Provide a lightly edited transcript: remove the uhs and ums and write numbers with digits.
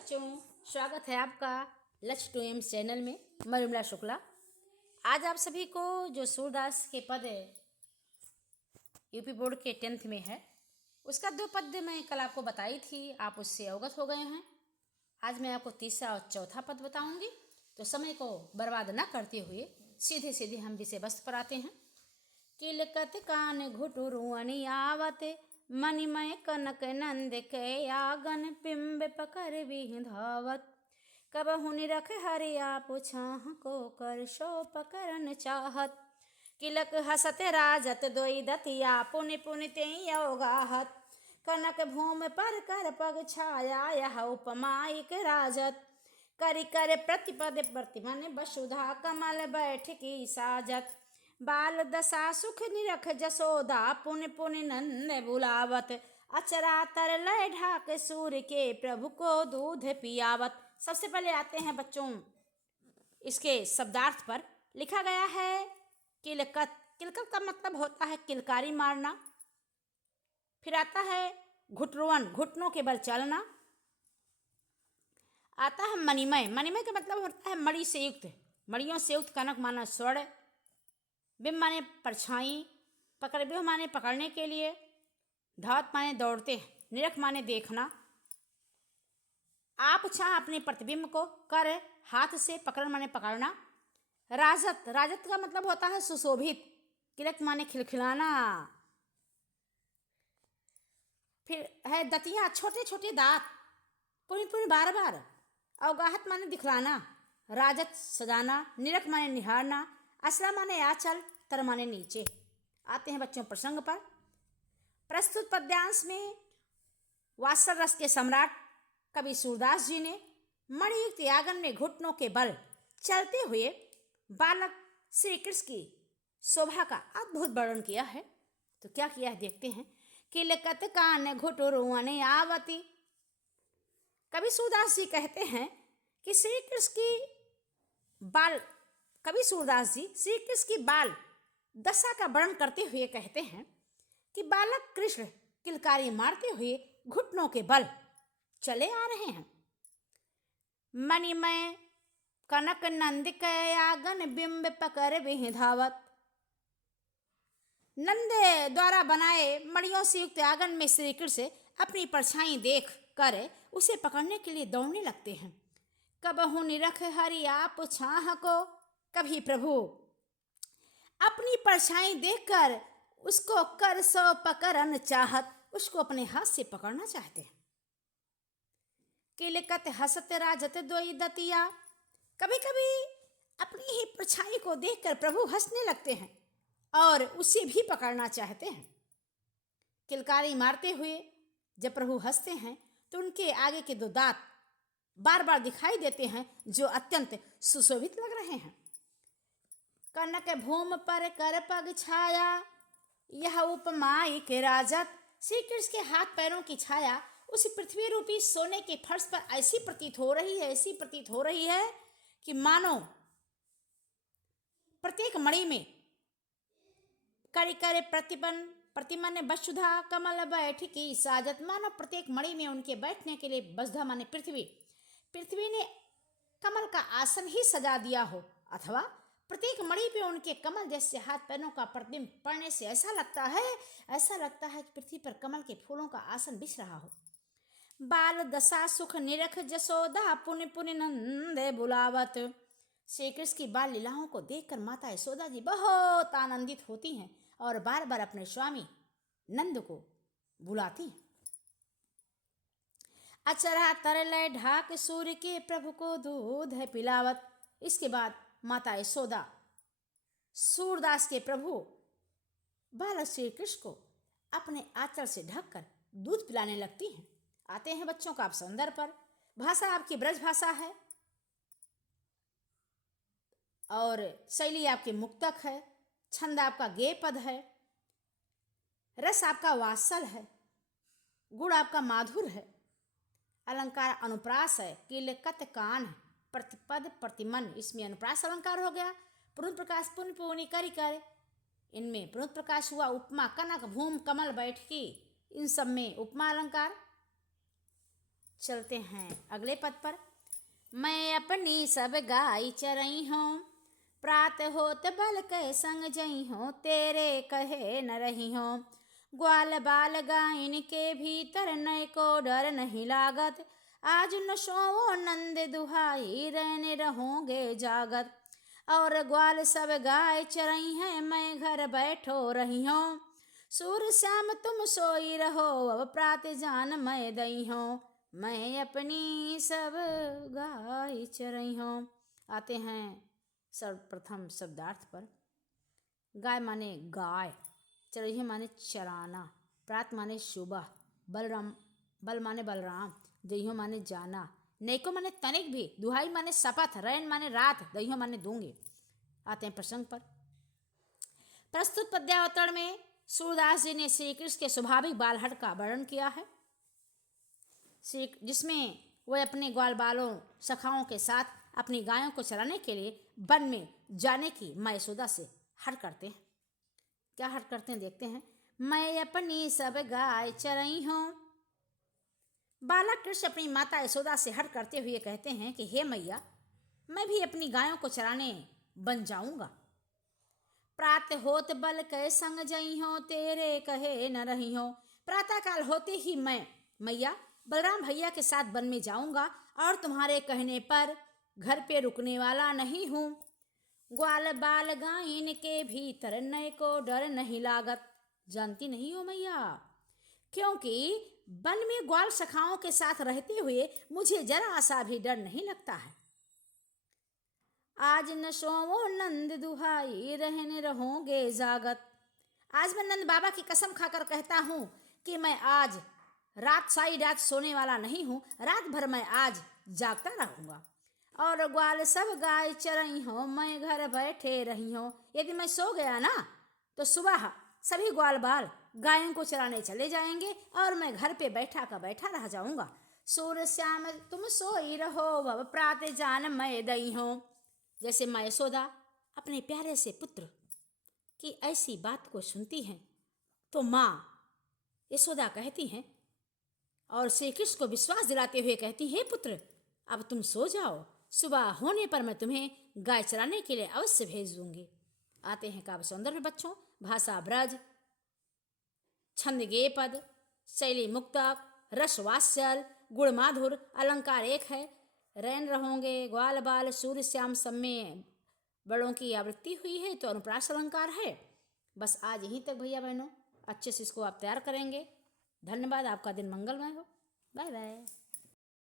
बच्चों, स्वागत है आपका लक्ष्य टू एम चैनल में। मैं विमला शुक्ला। आज आप सभी को जो सूरदास के पद यूपी बोर्ड के 10th में है, उसका 2 पद मैं कल आपको बताई थी, आप उससे अवगत हो गए हैं। आज मैं आपको तीसरा और चौथा पद बताऊंगी। तो समय को बर्बाद न करते हुए सीधे सीधे हम विषय वस्तु पर आते हैं। किलकत कान घुटुरुअनि आवत, मणिमय कनक नंद के आगन, पिंब पकर बिह धावत। कबहु निरख हरिया पुछाह को, कर शो पकरन चाहत। किलक हसत राजत दोई दतिया, पुनि पुनि तेई अवगाहत। कनक भूमि पर कर पग छाया, यह उपमाइक राजत। करि कर प्रतिपद प्रतिमन, वसुधा कमल बैठ की साजत। बाल दशा सुख निरख जसोदा, पुनि पुनि नंद बुलावत। अचरा तर लय ढाक सूर्य के, प्रभु को दूध पियावत। सबसे पहले आते हैं बच्चों इसके शब्दार्थ पर। लिखा गया है किलकत। किलकत का मतलब होता है किलकारी मारना। फिर आता है घुटरुअन, घुटनों के बल चलना। आता है मणिमय। मणिमय का मतलब होता है मणि से युक्त, मणियों से युक्त। कनक माना स्वर्ण, बिंब माने परछाई, पकड़ बिह माने पकड़ने के लिए, धावत माने दौड़ते हैं, निरख माने देखना। आप चाह अपने प्रतिबिंब को, कर हाथ से, पकड़ माने पकड़ना। राजत, राजत का मतलब होता है सुशोभित। किलक माने खिलखिलाना। फिर है दतिया, छोटे छोटे दांत, पुनि पुनि बार बार। अवगाहत माने दिखलाना, राजत सजाना, निरख माने निहारना, असला माने आंचल, तर माने नीचे। आते हैं बच्चों प्रसंग पर। प्रस्तुत पद्यांश में वात्सल रस के सम्राट कवि सूरदास जी ने मणियुक्त आंगन में घुटनों के बल चलते हुए बालक श्री कृष्ण की शोभा का अद्भुत वर्णन किया है। तो क्या किया है देखते हैं। किलकत कान घुटुरुअनि आवति। कवि सूरदास जी कहते हैं कि श्री कृष्ण की बाल, कवि सूरदास जी श्री कृष्ण की बाल दशा का वर्णन करते हुए कहते हैं कि बालक कृष्ण किलकारी मारते हुए घुटनों के बल चले आ रहे हैं। मणिमय कनक नंद के आगन, बिंब पकर बिह धावत। नंद द्वारा बनाए मणियों से युक्त आंगन में श्री कृष्ण अपनी परछाई देख कर उसे पकड़ने के लिए दौड़ने लगते हैं। कबहु निरख हरि आप छाह को। कभी प्रभु अपनी परछाई देखकर उसको कर सो पकड़न चाहत, उसको अपने हाथ से पकड़ना चाहते हैं। किलकत हसत राजत दोई दतिया। कभी कभी अपनी ही परछाई को देखकर प्रभु हंसने लगते हैं और उसे भी पकड़ना चाहते हैं। किलकारी मारते हुए जब प्रभु हंसते हैं तो उनके आगे के 2 दांत बार बार दिखाई देते हैं जो अत्यंत सुशोभित लग रहे हैं। कनक भूमि पर कर पग छाया, यह उपमाइक राजत। श्री कृष्ण के हाथ पैरों की छाया उस पृथ्वी रूपी सोने के फर्श पर ऐसी प्रतीत हो रही है, ऐसी प्रतीत हो रही है कि मानो प्रत्येक मणि में करि कर प्रतिमन वसुधा कमल बैठ की साजत। मानो प्रत्येक मणि में उनके बैठने के लिए वसुधा माने पृथ्वी ने कमल का आसन ही सजा दिया हो, अथवा प्रत्येक मणि पे उनके कमल जैसे हाथ पैरों का प्रतिबिंब पड़ने से ऐसा लगता है कि पृथ्वी पर कमल के फूलों का आसन बिछ रहा हो। बाल दशा सुख निरख जसोदा, पुनि पुनि नंद बुलावत। श्री कृष्ण की बाल लीलाओं को देखकर माता यशोदा जी बहुत आनंदित होती हैं और बार बार अपने स्वामी नंद को बुलाती हैं। अचरा तरलय ढाक सूर्य के, प्रभु को दूध है पिलावत। इसके बाद माता यशोदा सूरदास के प्रभु बालक श्री कृष्ण को अपने आंचल से ढककर दूध पिलाने लगती हैं। आते हैं बच्चों का आप सौंदर्य पर। भाषा आपकी ब्रज भाषा है और शैली आपकी मुक्तक है, छंद आपका गेय पद है, रस आपका वात्सल है, गुण आपका माधुर है, अलंकार अनुप्रास है, किलकत कान प्रतिपद प्रतिमन, इसमें अनुप्रास अलंकार हो गया। पुनः प्रकाश पुण्य पुनि करि कर, इनमें पुनः प्रकाश हुआ। उपमा कनक भूम कमल बैठकी, इन सब में उपमा अलंकार। चलते हैं अगले पद पर। मैं अपनी सब गाय चरई हूँ, प्रात होत बल कै संग जई हूँ, तेरे कहे न रही हूँ। ग्वाल बाल गायन के भीतर नय को डर नहीं लागत, आज न सोओ नंद दुहाई, रहने रहोगे जागत। और ग्वाल सब गाय चरई हैं, मैं घर बैठो रही हूँ, सूर श्याम तुम सोई रहो, अब प्रात जान मैं दई हूँ, मैं अपनी सब गाय चरई हूँ। आते हैं सर्वप्रथम शब्दार्थ पर। गाय माने गाय, चरही माने चराना, प्रात माने सुबह, बल माने बलराम, दइहो माने जाना, नैको माने तनिक भी, दुहाई माने शपथ, रैन माने रात, दइहो माने दूंगे। आते हैं प्रसंग पर। प्रस्तुत पद्यावतरण में सूरदास जी ने श्री कृष्ण के स्वाभाविक बालहट का वर्णन किया है, जिसमें वह अपने ग्वाल बालों सखाओं के साथ अपनी गायों को चराने के लिए वन में जाने की माँ यशोदा से हट करते हैं। क्या हट करते हैं देखते हैं। मैं अपनी सब गाय चरई हूँ। बालक कृष्ण अपनी माता यशोदा से हट करते हुए कहते हैं कि हे मैया, मैं भी अपनी गायों को चराने बन जाऊंगा। प्रात होत बल कै संग जई हो, तेरे कहे न रही हो। प्रातःकाल होते ही मैं मैया बलराम भैया के साथ वन में जाऊंगा और तुम्हारे कहने पर घर पे रुकने वाला नहीं हूँ। ग्वाल बाल गायन के भीतर नय को डर नहीं लागत। जानती नहीं हो मैया, क्योंकि वन में ग्वाल सखाओं के साथ रहते हुए मुझे जरा सा भी डर नहीं लगता है। आज न सोओ नंद दुहाई, रहने रहोगे जागत। आज मैं नंद बाबा की कसम खाकर कहता हूं कि मैं आज रात सारी रात सोने वाला नहीं हूं, रात भर मैं आज जागता रहूंगा। और ग्वाल सब गाय चरई हो, मैं घर बैठे रही हूं। यदि मैं सो गया ना तो सुबह सभी ग्वाल बाल गायों को चराने चले जाएंगे और मैं घर पे बैठा का बैठा रह जाऊंगा। सूर श्याम तुम सोई रहो, अब प्रात जान मैं दई हूं। जैसे माँ यशोदा अपने प्यारे से पुत्र की ऐसी बात को सुनती हैं तो माँ यशोदा कहती हैं और श्री कृष्ण को विश्वास दिलाते हुए कहती, हे पुत्र अब तुम सो जाओ, सुबह होने पर मैं तुम्हें गाय चराने के लिए अवश्य भेज दूंगी। आते हैं काव्य सौंदर्य बच्चों। भाषा ब्रज, छंद गेय पद, शैली मुक्तक, रस वात्सल, गुण माधुर, अलंकार एक है। रैन रहोगे, ग्वाल बाल, सूर्य श्याम सब में बड़ों की आवृत्ति हुई है तो अनुप्रास अलंकार है। बस आज यहीं तक भैया बहनों, अच्छे से इसको आप तैयार करेंगे। धन्यवाद, आपका दिन मंगलमय हो। Bye bye.